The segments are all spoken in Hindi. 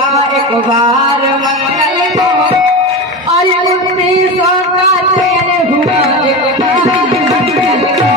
हुआ एक बार मंगल को, और उन्नीसों का चयन हुआ एक बार मंगल को।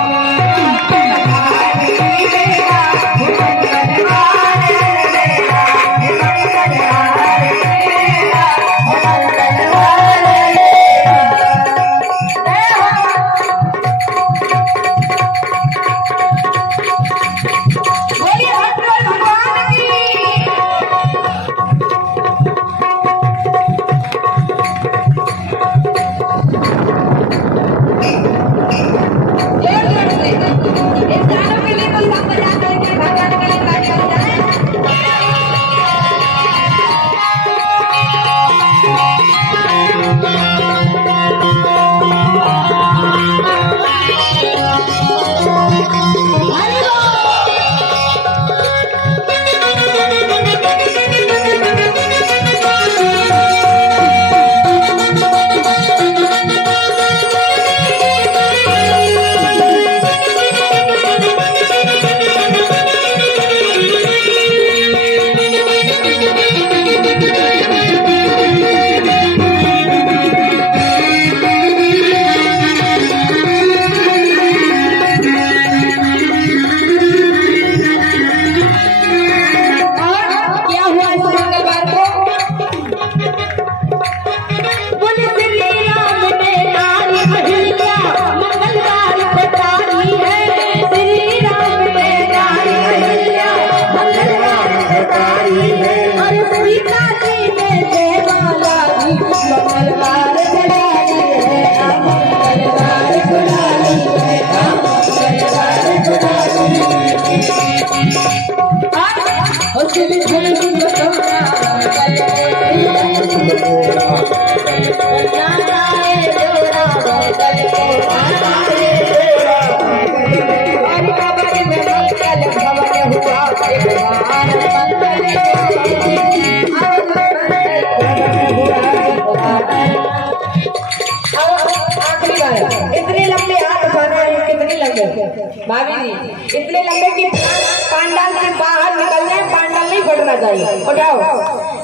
भाभी जी इतने लंबे कि पांडाल से बाहर निकल जाए, पांडाल नहीं फटना चाहिए। उठाओ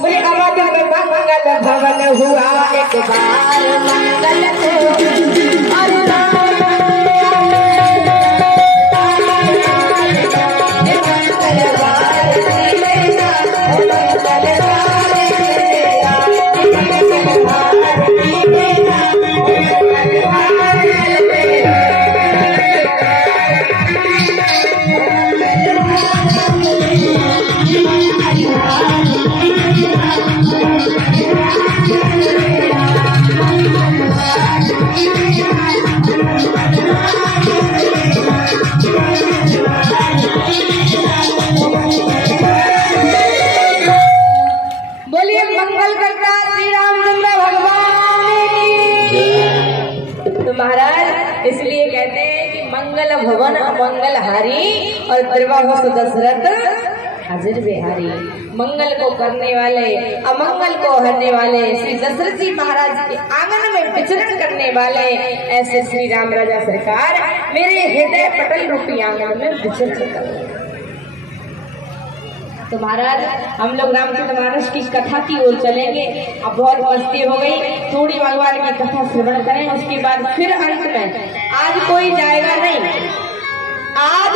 मुझे आवाज में मंगल भवन हुआ एक बार मंगल इसलिए कहते हैं कि मंगल भवन अमंगल हारी और त्रिवाह दशरथ हाजिर बिहारी। मंगल को करने वाले अमंगल को हरने वाले श्री दशरथ जी महाराज के आंगन में विचरण करने वाले ऐसे श्री राम राजा सरकार मेरे हृदय पटल रूपी आंगन में विचरण कर। तो महाराज हम लोग रामचरितमानस की कथा की ओर चलेंगे। अब बहुत मस्ती हो गई, थोड़ी भगवान की कथा श्रवण करें, उसके बाद फिर अंत में आज कोई जाएगा नहीं, आज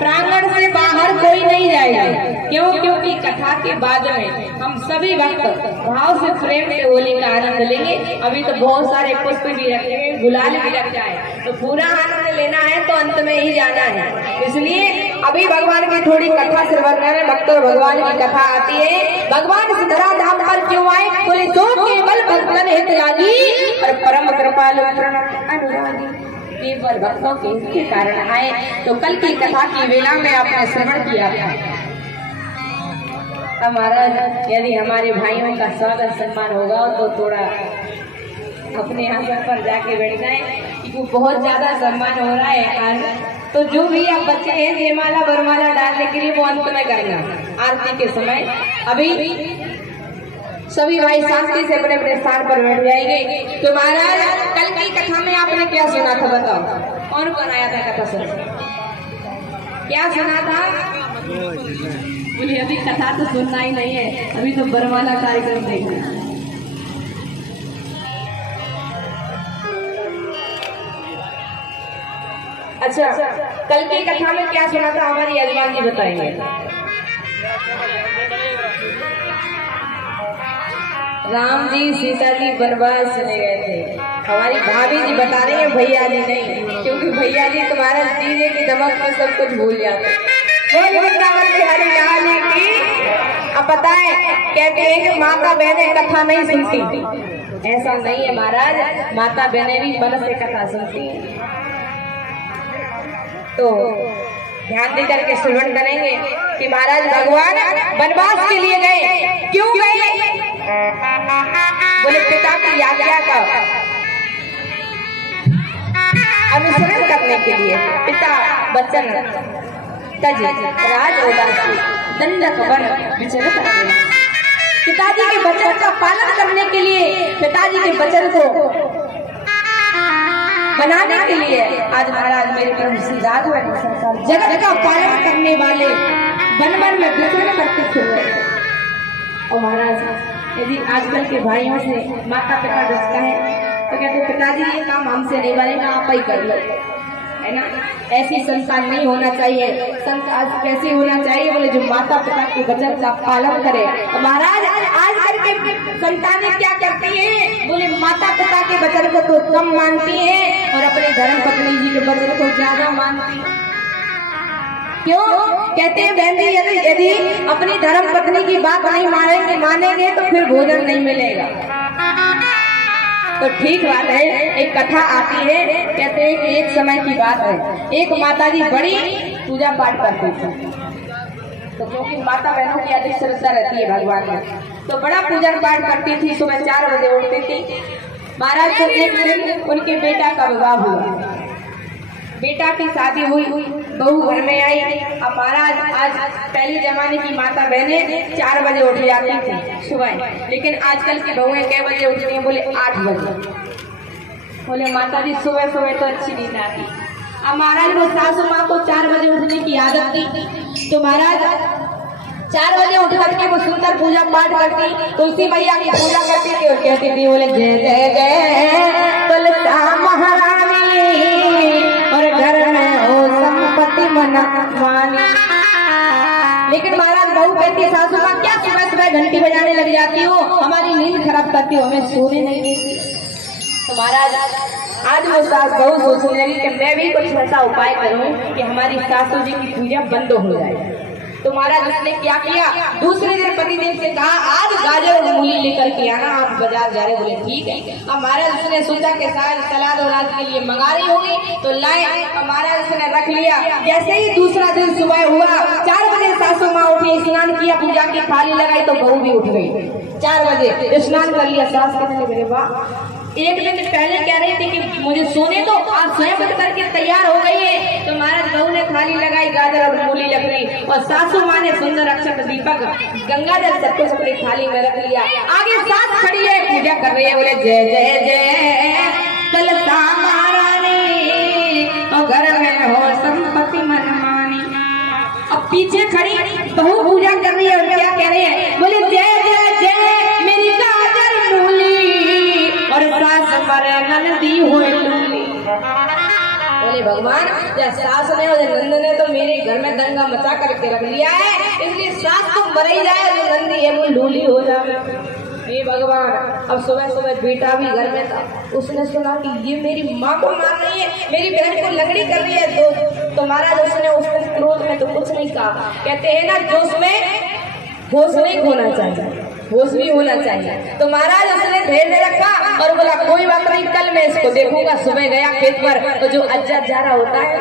प्रांगण से बाहर कोई नहीं जाएगा। क्यों? क्योंकि कथा के बाद में हम सभी भक्त भाव से प्रेम से होली का आनंद लेंगे। अभी तो बहुत सारे पुष्प भी रखे हैं, गुलाल भी रख जाए, तो पूरा आनंद लेना है तो अंत में ही जाना है। इसलिए अभी भगवान की थोड़ी कथा श्रवण करें। भक्तों भगवान की कथा आती है। भगवान सिद्धरा धाम पर क्यों आए? बोले सो केवल भक्तन हित लागी और परम कृपालु अनुरागी, केवल भक्तों के इसके कारण आए। तो कल की कथा की वेला में आपने श्रवण किया था। महाराज यदि हमारे भाइयों का स्वागत सम्मान होगा तो थोड़ा अपने आसन पर जाके बैठ जाए, क्योंकि बहुत ज्यादा सम्मान हो रहा है आज। तो जो भी आप बच्चे हैं जयमाला वरमाला डालने के लिए वो अंत में करना आरती के समय। अभी सभी भाई शांति से अपने अपने स्थान पर बैठ जाएंगे। तो महाराज कल की कथा में आपने क्या सुना था बताओ? कौन कौन आया था कथा सुन? क्या सुना था? बोले अभी कथा तो सुनना ही नहीं है, अभी तो बरमाला कार्यक्रम देखना है। अच्छा, कल की कथा में क्या सुना था हमारी यजमान जी बताएंगे। राम जी सीता जी वनवास चले गए थे। हमारी भाभी जी बता रही है, भैया जी नहीं, क्योंकि भैया जी तुम्हारा डीजे की दमक में सब कुछ भूल जाते। अब पता है कहते हैं कि माता बहनें कथा नहीं सुनती, ऐसा नहीं है महाराज, माता बहनें भी मन से कथा सुनती है। तो ध्यान देकर के श्रवण करेंगे कि महाराज भगवान वनवास के लिए गए। क्यों गए? बोले पिता की आज्ञा का अनुसरण करने के लिए। पिता वचन तज राज उदासी दंडक वन विचरत रहे। पिताजी के वचन का पालन करने के लिए, पिताजी के वचन को बनाने के लिए आज महाराज मेरे प्रभु श्री राघव सरकार जगत का पालन करने वाले वन वन में विचरण करते फिर। और महाराज यदि आजकल के भाइयों से माता पिता डरता है तो कहते पिताजी ये काम हमसे नहीं बनेगा, आप ही कर लो, है ना। ऐसी संतान नहीं होना चाहिए। संतान कैसे होना चाहिए? बोले जो माता पिता के वचन का पालन करे। तो महाराज आजकल के संतानें क्या करती हैं? बोले माता पिता के वचन को तो कम मानती हैं और अपने धर्म पत्नी जी के वचन को ज्यादा मानती हैं। क्यों? कहते हैं बहन जी यदि अपनी धर्म पत्नी की बात नहीं मानेंगे तो फिर भोजन नहीं मिलेगा। तो ठीक बात है, एक कथा आती है, कहते हैं कि एक समय की बात है, एक माताजी बड़ी पूजा पाठ करती थी। तो क्योंकि माता बहनों की अधिक श्रद्धा रहती है भगवान में, तो बड़ा पूजा पाठ करती थी। सुबह 4 बजे उठती थी। महाराज को एक दिन उनके बेटा का विवाह हुआ, बेटा की शादी हुई, बहू घर में आई। अब महाराज आज पहले जमाने की माता बहनें 4 बजे उठ जाती थी सुबह, लेकिन आजकल की बहुएं कै बजे उठती हैं? बोले 8 बजे। बोले माता जी सुबह सुबह तो अच्छी नींद आती। अब महाराज वो सासू माँ को 4 बजे उठने की आदत थी, तो महाराज 4 बजे उठ करके वो सुंदर पूजा पाठ करती, तुलसी मैया की पूजा करती थी और कहती थी बोले जय जय जय तुलसा महारानी और घर में हो संपत्ति मना मानी। लेकिन महाराज बहू कहती है सासू माँ क्या सुबह सुबह घंटी बजाने लग जाती हो, हमारी नींद खराब करती हो, हमें सोने नहीं देती। तो महाराज आज वो सास बहू सोचने लगी कि मैं भी कुछ ऐसा उपाय करूं कि हमारी सासू जी की पूजा बंद हो जाए। तो महाराज उसने क्या किया? दूसरे दिन पतिदेव से कहा आज गाजर और मूली लेकर के आना, आप बाजार जा रहे। बोले ठीक है। अब महाराज उसने सोचा कि शायद सलाद और आज के लिए मंगा रही होगी, तो लाए। अब महाराज उसने रख लिया। जैसे ही दूसरा दिन सुबह हुआ, 4 बजे सासू माँ उठी, स्नान किया, पूजा की थाली लगाई, तो बहू भी उठ गई। 4 बजे स्नान कर लिया। सास कहने लगे वाह, एक दिन पहले कह रही थी कि मुझे सोने दो, आज स्वयं उठ करके तैयार हो गई है। तो महाराज बहू ने थाली लगाई, गाजर और मूली लग रही, और सासू माँ ने सुंदर अक्षत दीपक गंगाजल सबको अपनी थाली में रख लिया। आगे सास खड़ी है, पूजा कर रही है। बोले जय जय जय तुलसा महारानी और घर में हो संपत्ति मनमानी। अब पीछे खड़ी बहू पूजा कर रही है और क्या कह रही है? बोले जय जय जय मेरी गाजर मूली और सास मरे नंदी हुई। बोले भगवान जब सास ने और नंद ने तो मेरे घर में दंगा मचा करके रख लिया है, इसलिए सास तो मर ही जाए, जो नंदी है वो लूली हो जाए। हे भगवान, अब सुबह सुबह बेटा भी घर में था, उसने सुना कि ये मेरी माँ को मार रही है, मेरी बहन को लंगड़ी कर रही है। तो महाराज उसने उसमें क्रोध में तो कुछ नहीं कहा। कहते हैं ना जोश में होश नहीं होना चाहिए, होश भी होना चाहिए। तो महाराज उसने धैर्य रखा और बोला कोई बात नहीं, कल मैं इसको देखूंगा। सुबह गया खेत पर, तो जो अज्जर जारा होता है,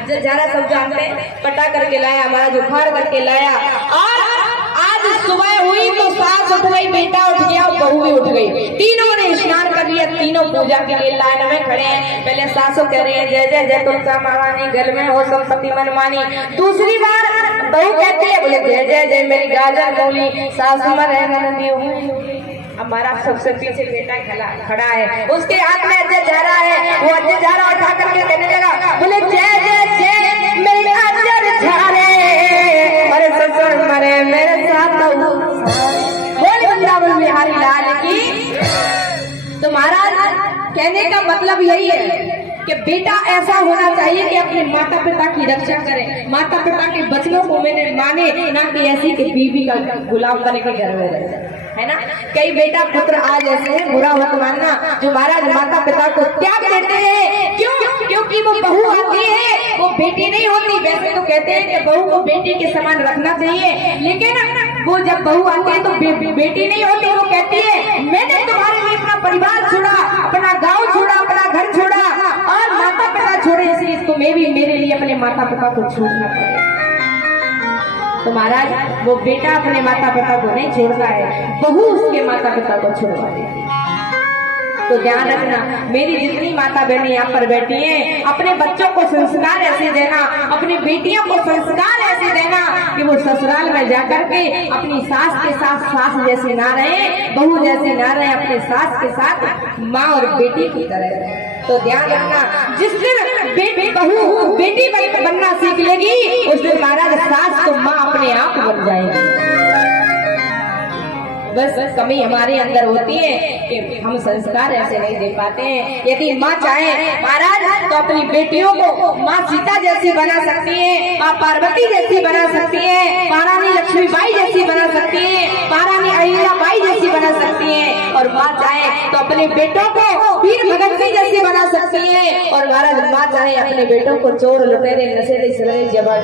अज्जर जारा सब जानते हैं, पटा करके लाया महाराज, उखाड़ करके लाया। और आज सुबह हुई तो सास उठ गई, बेटा उठ गया, बहू भी उठ गई। तीनों ने स्नान कर लिया, तीनों पूजा के लिए लाइन में खड़े हैं। पहले सासू कह रही है जय जय जय तुलसा महारानी, घर में हो संपत्ति मनमानी। दूसरी बार बहू कहती है बोले जय जय जय मेरी गाजर मूली, सासू में रहना नंदी हुई। हमारा सबसे पीछे बेटा खड़ा है, उसके हाथ में अज्जर जारा है, वो अज्जर जारा उठा करके कहने लगा बोले जय जय जय मेरी अज्जर जारे, अरे ससुर मरे मेरे साथ बोल वृंदावन बिहारी लाल की। तो महाराज कहने का मतलब यही है कि बेटा ऐसा होना चाहिए कि अपने माता पिता की रक्षा करे, माता पिता के वचनों को मैंने माने, ना कि ऐसी कि बीवी का गुलाम बने के घर में रहे, है ना। कई बेटा पुत्र आज ऐसे हैं, बुरा मत मानना, जो महाराज माता पिता को त्याग देते हैं। क्यों? क्योंकि वो बहू आती है, वो बेटी नहीं होती। वैसे तो कहते हैं कि बहू को बेटी के समान रखना चाहिए, लेकिन वो जब बहू आती है तो बेटी नहीं होती। वो कहती है मैंने तुम्हारे लिए अपना परिवार छोड़ा, अपना गाँव छोड़ा, अपना घर छोड़ा और माता पिता छोड़े, इसलिए तुम्हें भी मेरे लिए अपने माता पिता को छोड़ना पड़ेगा। तो महाराज वो बेटा अपने माता पिता को नहीं छोड़ता है, बहू उसके माता पिता को छोड़वा देती है। तो ध्यान रखना, मेरी जितनी माता बहनें यहाँ पर बैठी हैं, अपने बच्चों को संस्कार ऐसे देना, अपनी बेटियों को संस्कार ऐसे देना कि वो ससुराल में जाकर के अपनी सास के साथ सास जैसे ना रहे, बहू जैसे ना रहे, अपने सास के साथ माँ और बेटी की तरह रहे। तो ध्यान रखना, जिस दिन बहू बेटी बनना सीख लेगी, उस दिन महाराज सास तो माँ अपने आप बन जाएगी। बस कमी हमारे अंदर होती है कि हम संस्कार ऐसे नहीं दे पाते हैं। यदि माँ चाहे महाराज तो अपनी बेटियों को माँ सीता जैसी बना सकती है, माँ पार्वती जैसी बना सकती है, महारानी लक्ष्मीबाई जैसी बना सकती है, महारानी अहिल्याबाई जैसी बना सकती है। और माँ चाहे तो अपने बेटों को वीर भगत सिंह जैसी बना सकती है। और महाराज माँ चाहे अपने बेटों को चोर लुटेरे नशेरे सिगरे जबर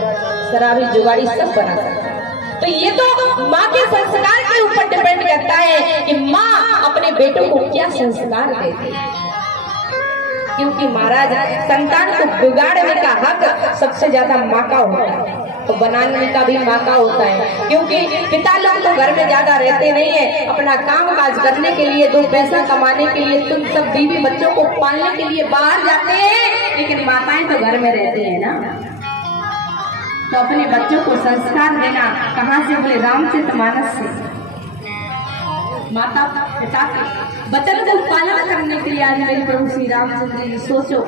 शराबी जुगाड़ी सब बना सकती है। तो ये तो माँ के संस्कार के ऊपर डिपेंड करता है कि माँ अपने बेटों को क्या संस्कार देती है। क्योंकि महाराज संतान को बिगाड़ने का हक सबसे ज्यादा माँ का होता है, तो बनाने का भी माँ का होता है। क्योंकि पिता लोग तो घर में ज्यादा रहते नहीं है, अपना काम काज करने के लिए, दो पैसा कमाने के लिए, तुम सब बीवी बच्चों को पालने के लिए बाहर जाते हैं, लेकिन माताएं तो घर में रहती है ना। तो अपने बच्चों को संस्कार देना कहाँ से? बोले रामचरितमानस से। माता पिता के वचन को पालन करने के लिए आज मेरे प्रभु श्री रामचंद्र जी सोचो,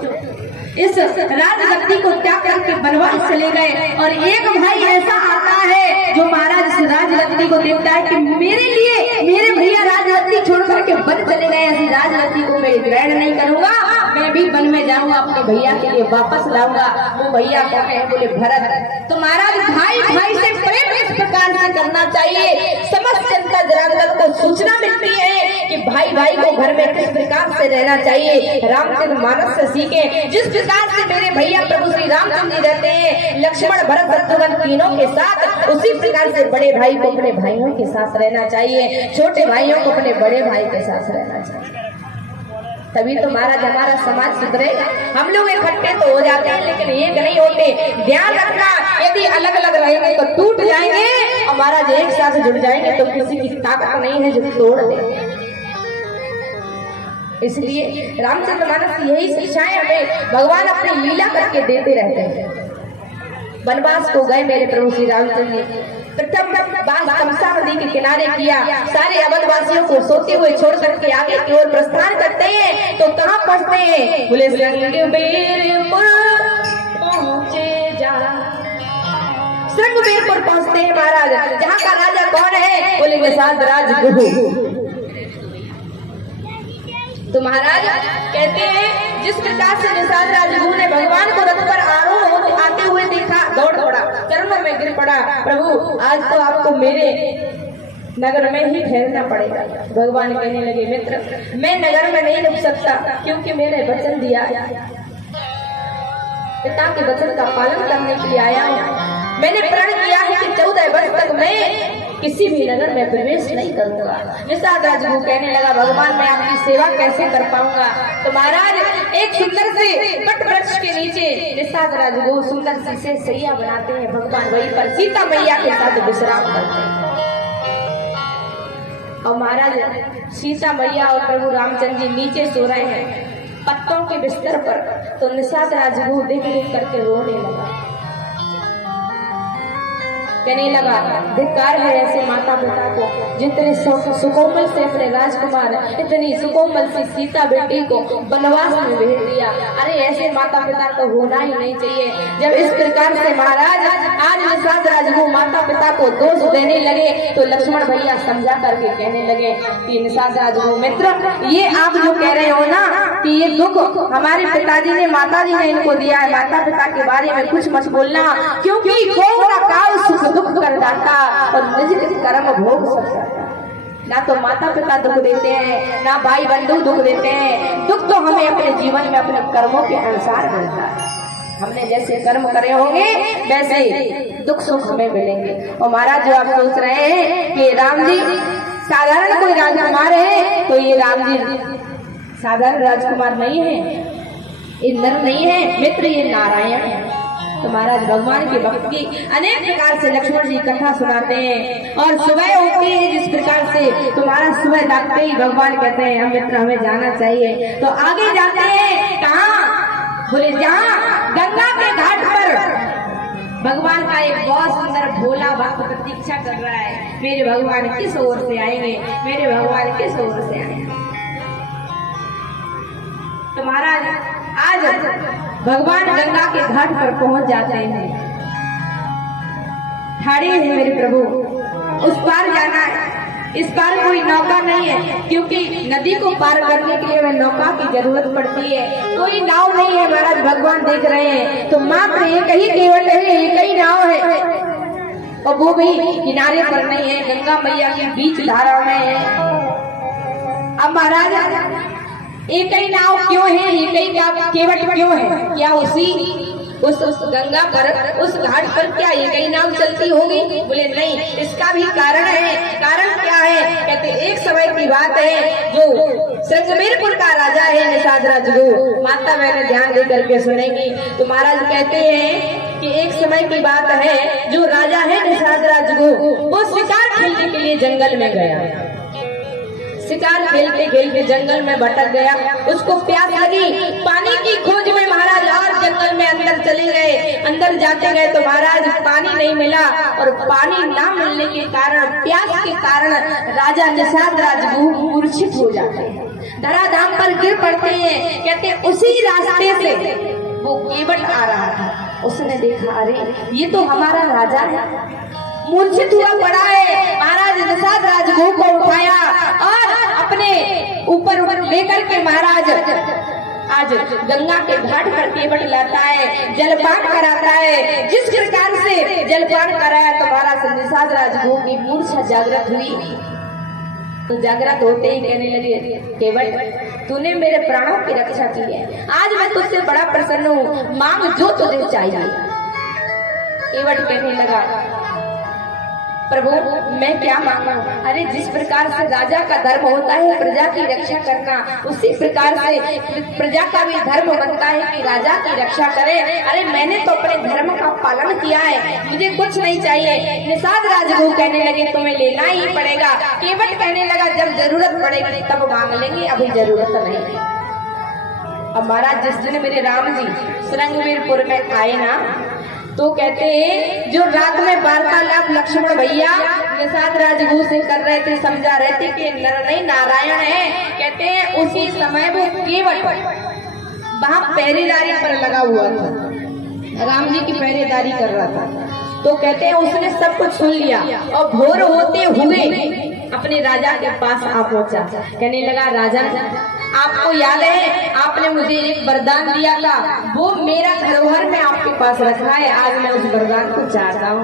इस राजगद्दी को त्याग करके वनवास चले गए, और एक भाई ऐसा आता है जो महाराज इस राजगद्दी को देखता है कि मेरे लिए मेरे भैया राजगद्दी छोड़ करके वन चले गए, ऐसी राजगद्दी को मैं ग्रहण नहीं करूंगा, मैं भी वन में जाऊंगा, अपने भैया के लिए वापस लाऊंगा। वो भैया कौन है? बोले भरत। तो महाराज भाई भाई से प्रेम इस प्रकार से करना चाहिए। समस्त जनता जनार्दन को सूचना मिलती है कि भाई भाई को घर में किस प्रकार से रहना चाहिए। रामचरितमानस से सीखे, जिस प्रकार से मेरे भैया प्रभु श्री रामचंद्र जी रहते हैं लक्ष्मण भरत शत्रुघ्न तीनों के साथ, उसी प्रकार से बड़े भाई को अपने भाइयों के साथ रहना चाहिए, छोटे भाइयों को अपने बड़े भाई के साथ रहना चाहिए। तभी तो महाराज हमारा समाज सुधरेगा। हम लोग इकट्ठे तो हो जाते हैं लेकिन एक नहीं होते। ध्यान रखना, यदि अलग अलग रहेंगे तो टूट जाएंगे, और महाराज एक साथ जुड़ जाएंगे तो किसी की ताकत नहीं है जो तोड़ दे। इसलिए रामचरितमानस यही शिक्षाएं हमें भगवान अपनी लीला करके देते रहते हैं। वनवास को गए मेरे प्रभु श्री रामचंद्र जी, प्रथम बास तमसा नदी के किनारे किया, सारे अवधवासियों को सोते हुए छोड़ करके आगे की ओर प्रस्थान करते हैं। तो कहाँ पहुँचते हैं? बोले श्रृंगबेरपुर पहुँचे जा। श्रृंगबेरपुर पहुँचते हैं महाराज, जहाँ का राजा कौन है? बोले निषाद राज गुरु। तो महाराज कहते हैं जिस प्रकार से निषाद राजगुरु ने भगवान को रथ पर आरोह आते हुए देखा, दौड़ दौड़ा, चरणों में गिर पड़ा, प्रभु आज तो आपको मेरे नगर में ही ठहरना पड़ेगा। भगवान कहने लगे मित्र, मैं नगर में नहीं रुक सकता, क्योंकि मैंने वचन दिया, पिता के वचन का पालन करने के लिए आया हूँ। मैंने प्रण किया है कि 14 वर्ष तक मैं किसी भी नगर में प्रवेश नहीं करूंगा। निषाद राजगुरु कहने लगा भगवान मैं आपकी सेवा कैसे कर पाऊंगा? तो महाराज एक सुंदर से वट वृक्ष के नीचे निषाद राजगुरु सुंदर से सैया बनाते हैं, भगवान वहीं पर सीता मैया के साथ विश्राम करते हैं। और महाराज सीता मैया और प्रभु रामचंद्र जी नीचे सो रहे हैं पत्तों के बिस्तर पर। तो निषाद राजगुरु देख देख करके रोने लगा। कहने लगा धिक्कार है ऐसे माता पिता को जितने सुकोमल से अपने राजकुमार इतनी सुकोमल से सीता बेटी को वनवास में भेज दिया। अरे ऐसे माता पिता तो होना ही नहीं चाहिए। जब इस प्रकार से महाराज आज निषाद राजगुरु माता पिता को दोष देने लगे तो लक्ष्मण भैया समझा करके कहने लगे कि निषाद राजगुरु मित्र, ये आप जो कह रहे हो ना कि ये दुख हमारे पिताजी ने माताजी ने इनको दिया है, माता पिता के बारे में कुछ मत बोलना, क्योंकि कौन काल सुख दुख कर दाता और निज कर्म भोग सकता। ना तो माता पिता दुख देते हैं, ना भाई बंधु दुख देते हैं। दुख तो हमें अपने जीवन में अपने कर्मों के अनुसार मिलता है। हमने जैसे कर्म करे होंगे वैसे दुख सुख हमें मिलेंगे। और महाराज जो आप सोच रहे हैं कि राम जी साधारण कोई राजकुमार है, तो ये राम जी साधारण राजकुमार नहीं है, इंद्र नहीं है मित्र, ये नारायण है। तो महाराज भगवान के भक्त की अनेक प्रकार से लक्ष्मण जी कथा सुनाते हैं। और सुबह उठते हैं जिस प्रकार से तुम्हारा सुबह जागते ही भगवान कहते हैं हम मित्र हमें जाना चाहिए। तो आगे जाते हैं कहाँ? बोले जहाँ गंगा के घाट पर भगवान का एक बहुत सुंदर भोला भक्त प्रतीक्षा कर रहा है। मेरे भगवान किस ओर से आएंगे, मेरे भगवान किस ओर से आएंगे। तो महाराज आज भगवान गंगा के घाट पर पहुंच जाते हैं। ठाड़े हैं मेरे प्रभु, उस पार जाना है। इस पार कोई नौका नहीं है, क्योंकि नदी को पार करने के लिए वह नौका की जरूरत पड़ती है। कोई नाव नहीं है महाराज, भगवान देख रहे हैं। तो मात्र एक ही केवल है, एक ही नाव है, और वो भी किनारे पर नहीं है, गंगा मैया के बीच धारा में है। अब महाराज एक ही नाव क्यों है, एक ही केवट क्यों है? क्या उस गंगा पर उस घाट पर क्या एक ही नाव चलती होगी? बोले नहीं, इसका भी कारण है। कारण क्या है? कहते एक समय की बात है, जो संगमेरपुर का राजा है निषाद राजगुरु, माता मैंने ध्यान दे करके सुनेंगी। तो महाराज कहते हैं कि एक समय की बात है, जो राजा है निषाद राजगुरु वो शिकार खेलने के लिए जंगल में गया। शिकार खेलते खेलते जंगल में भटक गया, उसको प्यास लगी, पानी की खोज में महाराज और जंगल में अंदर चले गए। अंदर जाते गए तो महाराज पानी नहीं मिला, और पानी ना मिलने के कारण, प्यास के कारण राजा निषाद राजगुरु मूर्छित हो जाते हैं, धराधाम पर गिर पड़ते हैं। कहते उसी रास्ते से वो केवट आ रहा था, उसने देखा अरे ये तो हमारा राजा है, मूर्छित हुआ पड़ा है। महाराज निषाद राजगुरु को उठाया और अपने ऊपर लेकर के महाराज आज गंगा के घाट पर केवट लाता है, जलपान कराता है। जिस प्रकार से जलपान कराया तो महाराज निषाद राजगुरु की मूर्छा जागृत हुई। तो जागृत होते ही कहने लगे केवट तूने मेरे प्राणों की रक्षा की है, आज मैं तुझसे बड़ा प्रसन्न हूँ, मांग जो तुझे चाहिए। केवट कहने लगा प्रभु मैं क्या मांगू? अरे जिस प्रकार से राजा का धर्म होता है प्रजा की रक्षा करना, उसी प्रकार से प्रजा का भी धर्म बनता है कि राजा की रक्षा करे। अरे मैंने तो अपने धर्म का पालन किया है, मुझे कुछ नहीं चाहिए। निषाद राजगुरु कहने लगे तुम्हें लेना ही पड़ेगा। केवट कहने लगा जब जरूरत पड़ेगी तब मांग लेंगे, अभी जरूरत नहीं है। अब महाराज जिस दिन मेरे राम जी संगमेरपुर में आए ना, तो कहते हैं जो रात में वार्तालाप लक्ष्मण भैया निषाद राजगुरु से कर रहे थे, समझा रहे थे कि नर नहीं नारायण है। कहते हैं उसी समय वो केवट वहां पहरेदारी पर लगा हुआ था, राम जी की पहरेदारी कर रहा था। तो कहते हैं उसने सब कुछ सुन लिया और भोर होते हुए अपने राजा के पास आ पहुंचा। कहने लगा राजा आपको याद है आपने मुझे एक वरदान दिया था, वो मेरा धरोहर में आपके पास रखा है, आज मैं उस वरदान को चाहता हूँ।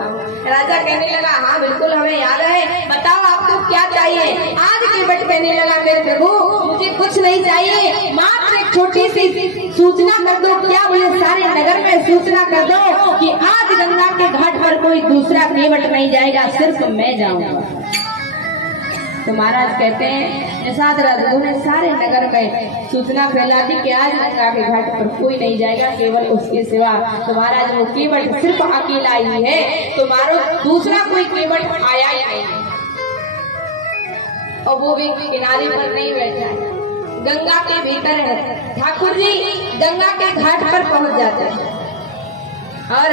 राजा कहने लगा हाँ बिल्कुल हमें याद है, बताओ आपको क्या चाहिए? आज केवट कहने लगा मेरे प्रभु मुझे कुछ नहीं चाहिए, मात्र एक छोटी सी सूचना कर दो। क्या मुझे सारे नगर में सूचना कर दो कि आज गंगा के घाट पर कोई दूसरा केवट नहीं जाएगा, सिर्फ मैं जाऊंगा। तो महाराज कहते हैं निषाद राजगुरु ने सारे नगर में सूचना फैला दी कि आज गंगा के घाट पर कोई नहीं जाएगा केवल उसके सिवा। तो महाराज वो केवट सिर्फ अकेला ही है, तो मारो दूसरा कोई केवट आया ही नहीं, और वो भी किनारे पर नहीं बैठा है, गंगा के भीतर है। ठाकुर जी गंगा के घाट पर पहुंच जाते हैं और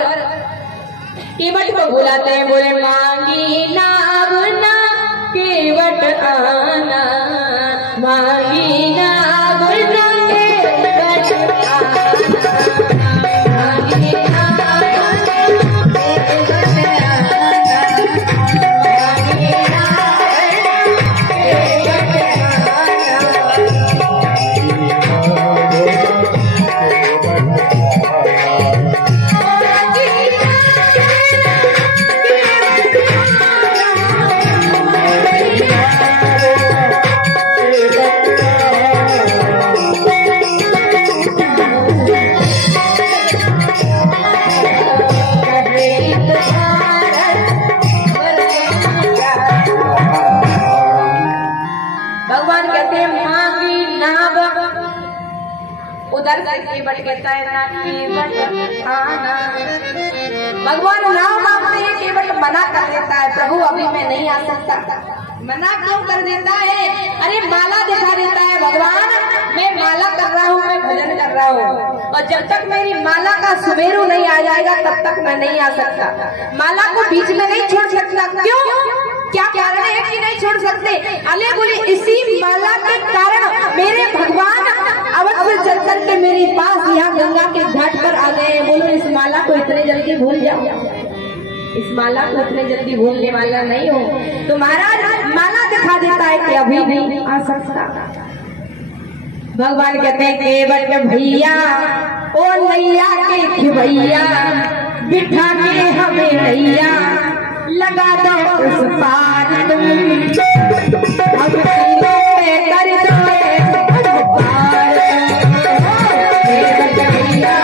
केवट को बुलाते हैं, बोले मांगी नाव ना केवट आना, मांगी नाव ना केवट आना, मांगी नाव ना केवट उधर से केवट कहता है ना केवट आना। भगवान नाव मांगते हैं, केवट मना कर देता है, प्रभु अभी मैं नहीं आ सकता। मना क्यों कर देता है? अरे माला दिखा देता है, भगवान मैं माला कर रहा हूँ, मैं भजन कर रहा हूँ, और जब तक मेरी माला का सुमेरु नहीं आ जाएगा तब तक मैं नहीं आ सकता। माला को बीच में नहीं छोड़ सकता। क्यों? क्या कारण है कि नहीं छोड़ सकते? अले बोले इसी माला के कारण मेरे भगवान अवश्य चल करके मेरे पास यहाँ गंगा के घाट पर आ गए। बोलो इस माला को इतने जल्दी भूल जाओ, इस माला को इतने जल्दी भूलने वाला नहीं हो। तो महाराज माला दिखा देता है कि अभी नहीं आ सकता। भगवान कहते हैं केवट भैया ओ नैया के खिवैया, बिठा के हमें नैया लगा दो उस पार तुम, हम तीनों पे कर दो पार। केवट भैया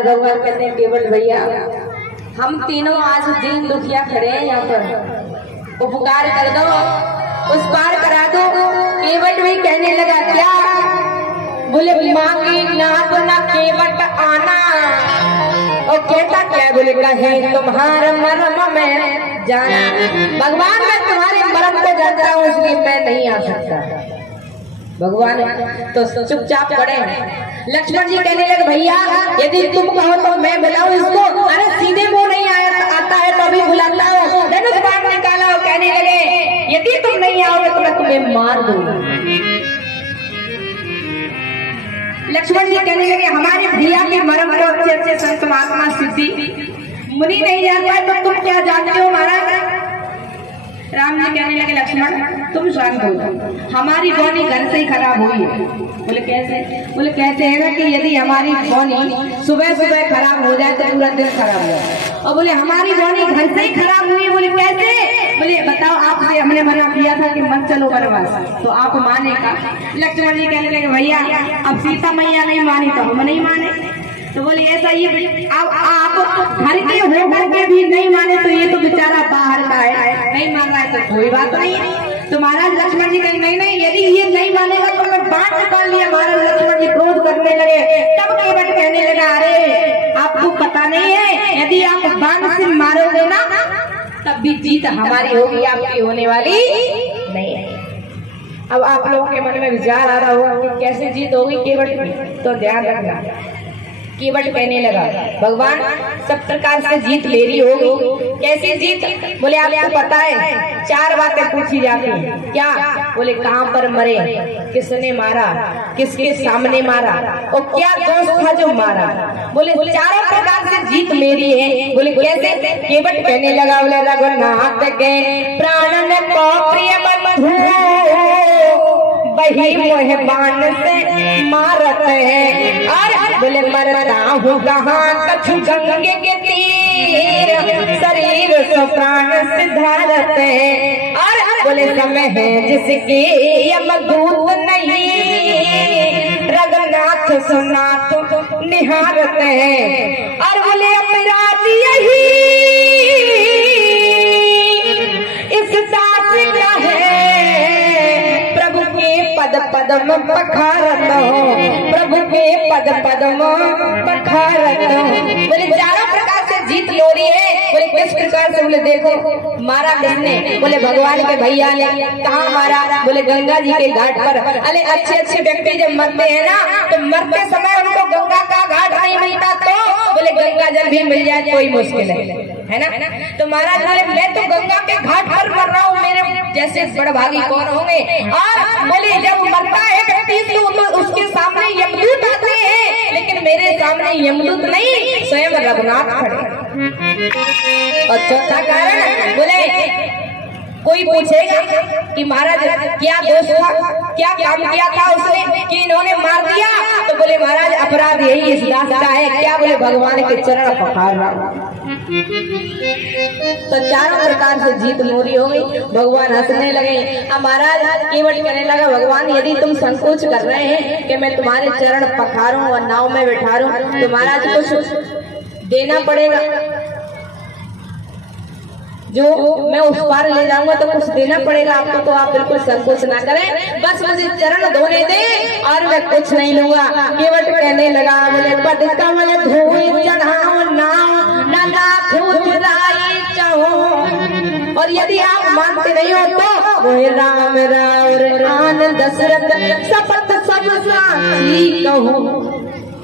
भगवान कहते हैं केवट भैया हम तीनों आज दिन दुखिया खड़े हैं यहाँ पर, उपकार कर दो, उस पार करा दो। केवट भी कहने लगा क्या? बोले मांगी ना तो ना केवट आना। और कहता क्या? बोले कहे तुम्हारा मर्म में जाना। भगवान मैं तुम्हारे मर्म को जानता हूँ इसलिए मैं नहीं आ सकता। भगवान तो चुपचाप खड़े। लक्ष्मण जी कहने लगे भैया यदि तुम कहो तो मैं बुलाऊं इसको। अरे सीधे वो नहीं आता है तो अभी बुलाता हूँ। धनुष बाण निकाला और कहने लगे यदि तुम नहीं आओगे तो मैं तुम्हें मार दूंगा। लक्ष्मण जी कहने लगे हमारे भैया के मर्म को अच्छे अच्छे संत महात्मा सिद्धि मुनि नहीं जान पाए तो तुम क्या जानते हो महाराज? राम जी कहने लगे लक्ष्मण तुम शांत हो, हमारी बोनी घर से ही खराब हुई है। बोले कैसे? बोले कहते हैं ना कि यदि हमारी बोनी सुबह सुबह खराब हो जाए तो पूरा दिन खराब हो जाए। और बोले हमारी बोनी घर से ही खराब हुई है। बोले कैसे? बोले बताओ आपसे हमने मना किया था कि मत चलो वनवास, तो आप मानेगा? लक्ष्मण जी कहने लगे भैया अब सीता मैया नहीं मानी तो हम नहीं माने। तो बोले ऐसा ये आप घर के होकर के भी नहीं माने तो ये तो बेचारा बाहर का है, नहीं मान रहा है तो कोई बात नहीं। तो महाराज लक्ष्मण जी कहें नहीं यदि ये नहीं मानेगा तो मैं बाण निकाल लिया। महाराज लक्ष्मण जी क्रोध करने लगे। तब केवट कहने लगा अरे आपको पता नहीं है यदि आप बाण से मारोगे ना तब भी जीत हमारी होगी, आपकी होने वाली नहीं है। अब आप लोगों के मन में विचार आ रहा होगा कि कैसे जीत होगी केवट की, तो ध्यान रखना। केवट कहने लगा भगवान सब प्रकार से जीत मेरी होगी। कैसी जीत? बोले आपको पता है 4 बातें पूछी जाती हैं। क्या? बोले कहाँ पर मरे, किसने मारा, किसके सामने मारा और क्या दोस्त था जो मारा। बोले 4 प्रकार से जीत मेरी है। बोले कैसे? केवट कहने लगा बोले रघुनाथ के प्राणन को प्रिय बंधु वही मोह बाण से मारत है। और बोले मरता हूँ कहाँ कछु गंगे के तीर शरीर सो प्राण से धारत है। और बोले समय है जिसके यमदूत नहीं रघुनाथ सुनाथ निहारत है। और बोले अपराध यही इस दास का है प्रभु के पद पद्म पखारत हो, प्रभु के पद पद्म पखारत हो। बोले 4 प्रकार से जीत लो रही है। बोले किस प्रकार से? बोले देखो मारा किसने? बोले भगवान के भैया ने। कहाँ मारा? बोले गंगा जी के घाट पर। अरे अच्छे अच्छे व्यक्ति जब मरते हैं ना तो मरते समय उनको गंगा का घाट नहीं मिलता तो बोले गंगा जल भी मिल जाए कोई मुश्किल है ना। तो महाराज बोले मैं तो गंगा के घाट पर मर रहा हूँ, मेरे जैसे बड़भागी कौन होंगे। और बोले जब मरता है व्यक्ति तो उसके सामने यमदूत आते हैं, लेकिन मेरे सामने यमदूत नहीं स्वयं रघुनाथ खड़े। और चौथा कारण बोले कोई पूछेगा कि महाराज क्या दोष था, क्या काम किया था उसने कि इन्होंने मार दिया, तो बोले महाराज अपराध यही इस दास का है, क्या बोले भगवान के चरण पखार रहा। तो चारों प्रकार से जीत मोरी हो गई। भगवान हंसने लगे। अब महाराज केवट कहने लगा भगवान यदि तुम संकोच कर रहे हैं कि मैं तुम्हारे चरण पखारूं और नाव में बैठारूं तो महाराज कुछ देना पड़ेगा, जो मैं उस पार ले जाऊंगा तो कुछ देना पड़ेगा आपको, तो आप बिल्कुल संकोच ना करें, बस मुझे चरण धोने दे और मैं कुछ नहीं लूंगा। केवट कहने लगा बोले पदका मैं धोए चढ़ाओ नाव और यदि आप मानते नहीं हो तो वो राम राम दशरथ शपथ सब साची कहूं।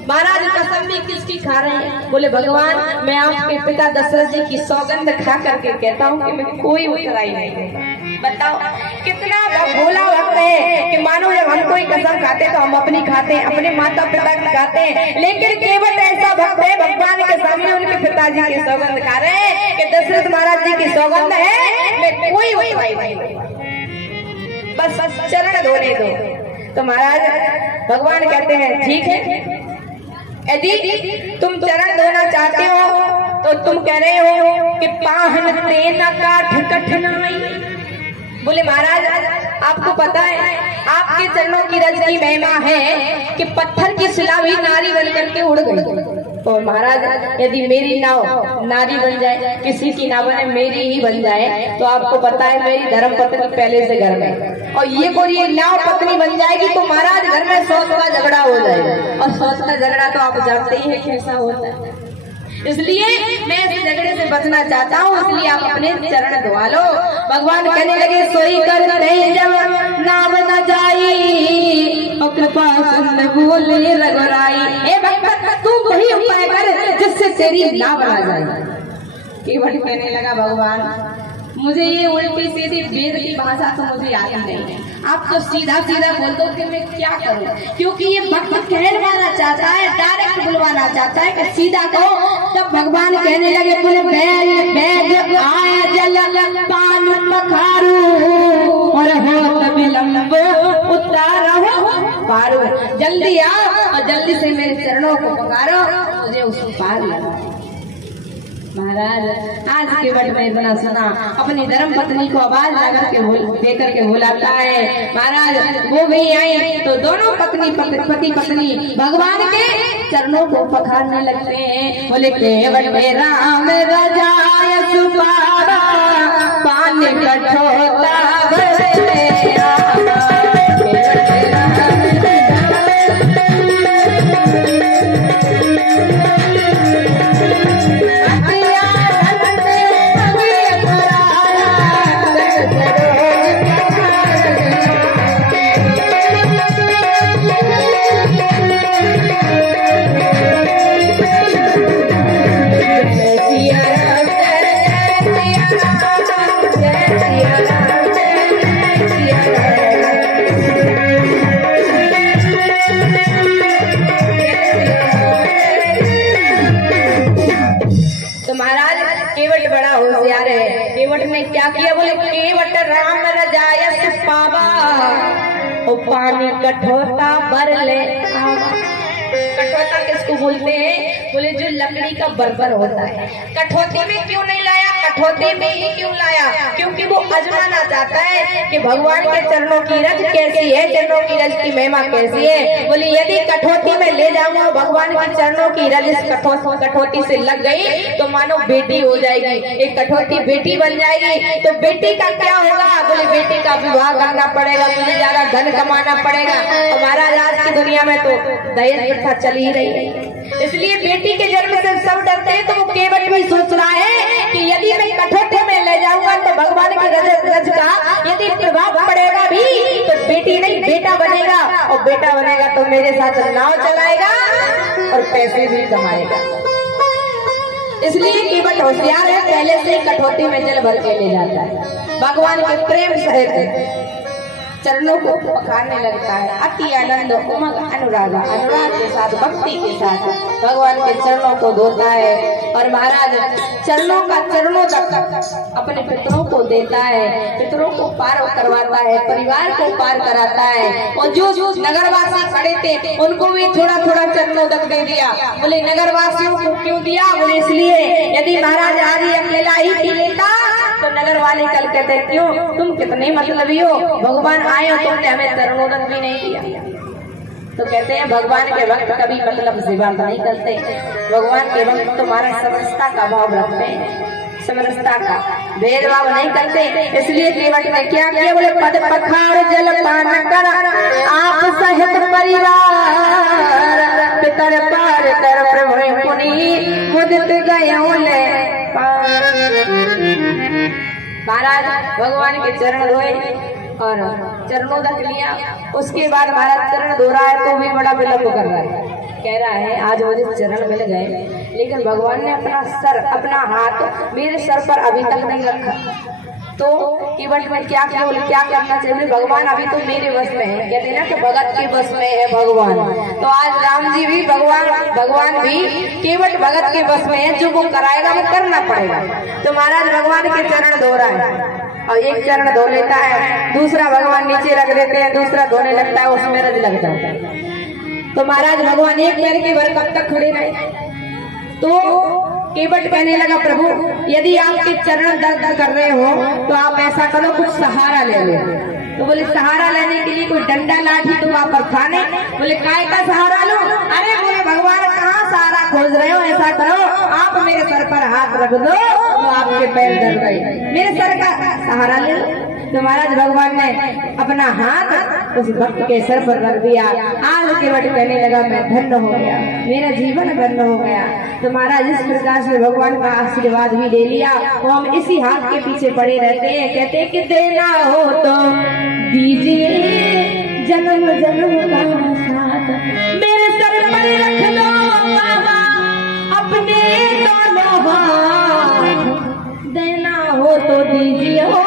महाराज कसम भी किसकी खा रहे हैं? बोले भगवान मैं आपके पिता दशरथ जी की सौगंध खा करके कहता हूँ कि मैं कोई उतराई नहीं। बताओ कितना भोला वक्त है कि मानो जब हम कोई कसम खाते तो हम अपनी खाते हैं, अपने माता पिता की खाते हैं, लेकिन केवट ऐसा भक्त है भगवान के सामने उनके पिताजी की सौगंध खा रहे हैं कि दशरथ महाराज जी की सौगंध है मैं कोई उतराई नहीं, बस चरण धोने दो। तो महाराज भगवान कहते हैं ठीक है, यदि तुम चरण धोना चाहते हो तो तुम कह रहे हो कि पाहन तेना काठ कठिनाई। बोले महाराज आपको पता है आपके चरणों की रज की महिमा है कि पत्थर की शिला भी नारी बन करके उड़ गई। तो महाराज यदि मेरी नाव नारी बन जाए, किसी की ना बने मेरी ही बन जाए, तो आपको पता है मेरी धर्म पत्नी पहले से घर में, और ये कोई नाव पत्नी बन जाएगी तो महाराज घर में 100 का झगड़ा हो जाएगा, और 100 का झगड़ा तो आप जानते ही है कैसा होता है। इसलिए मैं इस झगड़े से बचना चाहता हूँ, इसलिए आप अपने चरण धोवा लो। भगवान कहने लगे सोई करते जब नाम न जाई और कृपा सुन बोले रघुराई। ए भक्त तू वही उपाय कर जिससे तेरी नाव आ जाए। केवट कहने लगा भगवान मुझे ये उल्टी सीधी वेद की भाषा तो मुझे आती नहीं है, आप तो सीधा सीधा बोल दो कि मैं क्या करूं, क्योंकि ये भक्त कहलवाना चाहता है, डायरेक्ट बुलवाना चाहता है कि सीधा कहो। तब भगवान कहने लगे बोले बैग बैग आए जल पान पखारू और हो विलंब उतारो पारो, जल्दी आओ और जल्दी से मेरे चरणों को पकारो, मुझे उसको पार लगा। महाराज आज केवट में इतना सुना, अपनी धर्म पत्नी को आवाज लगा के देकर के बुलाता है। महाराज वो भी आई तो दोनों पति पत्नी भगवान के चरणों को पखारने लगते हैं। बोले केवट में राम रजाय सुपारा पानी कठोता क्या किया? बोले केवट राम रजायस पावा ओ पानी कठोता भर ले। कठोता किसको बोलते हैं? बोले जो लकड़ी का बर्बर होता है। कठौती में क्यों नहीं लाया? कठौती में ही क्यों लाया? क्योंकि वो आजमाना चाहता है कि भगवान के चरणों की रज कैसी है, चरणों की रज की महिमा कैसी है। बोले यदि कठौती में ले जाऊंगा भगवान के चरणों की रज इस कठौती से लग गई तो मानो बेटी हो जाएगी, एक कठौती बेटी बन जाएगी। तो बेटी का क्या होगा? बोले बेटी का विवाह करना पड़ेगा, मुझे ज्यादा धन कमाना पड़ेगा। हमारा आज की दुनिया में तो दहेज प्रथा चल ही रही है, इसलिए बेटी के जन्म से सब डरते हैं। तो वो केवट भी सोच रहा है कि यदि मैं कठौती में ले जाऊंगा तो भगवान के रज का यदि प्रभाव पड़ेगा भी तो बेटी नहीं बेटा बनेगा, और बेटा बनेगा तो मेरे साथ नाव चलाएगा और पैसे भी कमाएगा। इसलिए केवट होशियार है, पहले से कठौती में जल भर के ले जाता है। भगवान के प्रेम सहित चरणों को पखारने लगता है। अति आनंद उमंग अनुराग के साथ भक्ति के साथ भगवान के चरणों को धोता है और महाराज चरणों तक अपने पितरों को देता है, पितरों को पार करवाता है, परिवार को पार कराता है। और जो नगरवासी खड़े थे उनको भी थोड़ा थोड़ा चरणों तक दे दिया। बोले नगरवासियों को क्यों दिया? बोले इसलिए यदि महाराज आदि अकेला ही पी लेता तो नगर वाले कल कहते क्यों तुम कितने मतलबी हो, भगवान आए हो तुमने हमें चरणोदक भी नहीं दिया। तो कहते हैं भगवान के भक्त कभी मतलब से बात नहीं करते। भगवान के भक्त तुम्हारा समरसता का भाव रखते हैं, समरसता का भेदभाव नहीं करते। इसलिए केवट ने क्या किया? बोले पद पखार जल पान कर आप सहित परिवार पितर पार कर प्रभु पुनी मुदित गए। महाराज भगवान के चरण धोए और चरणोदक लिया। उसके बाद महाराज चरण धो रहा है तो भी बड़ा विलंब कर रहा है, कह रहा है आज मुझे चरण मिल गए, लेकिन भगवान ने अपना हाथ मेरे सर पर अभी तक नहीं रखा। तो केवट में क्या करना चाहिए? भगवान अभी तो मेरे वश में है, कहते हैं ना कि भगत के वश में है भगवान। तो आज राम जी भी भगवान भी केवट भगत के वश में है, जो वो कराएगा वो करना पड़ेगा। तो महाराज भगवान के चरण धो रहा है और एक चरण धो लेता है, दूसरा भगवान नीचे रख देते हैं, दूसरा धोने लगता है, उसमें रज लग जाता है। तो महाराज भगवान एक पैर के भर कब तक खड़े रहे? तो केवट कहने लगा प्रभु यदि आपके चरण दर्द कर रहे हो तो आप ऐसा करो कुछ सहारा ले लो। तो बोले सहारा लेने के लिए कोई डंडा लाठी तो आप खाने? बोले काय का सहारा लो? अरे बोले भगवान कहाँ सहारा खोज रहे हो, ऐसा करो आप मेरे सर पर हाथ रख दो तो आपके पैर दर्द गए, मेरे सर का सहारा ले लो। तो महाराज भगवान ने अपना हाथ उस भक्त के सर पर रख दिया। आज केवट कहने लगा मैं धन्य हो गया, मेरा जीवन धन्य हो गया। तो महाराज इस प्रकार से भगवान का आशीर्वाद भी ले लिया। तो हम इसी हाथ के पीछे पड़े रहते हैं, कहते हैं कि देना हो तो दीजिए जन्म जन्म का साथ, मेरे सर पर रख लो बाबा अपने दोनों हाथ, देना हो तो दीजिए हो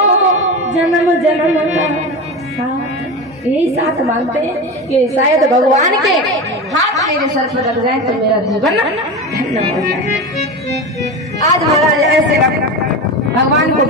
जन्म जन्म का साथ। यही साथ मांगते हैं कि शायद भगवान के हाथ मेरे सर पर लग जाए तो मेरा जीवन धन्य हो जाए। आज महाराज ऐसे भगवान को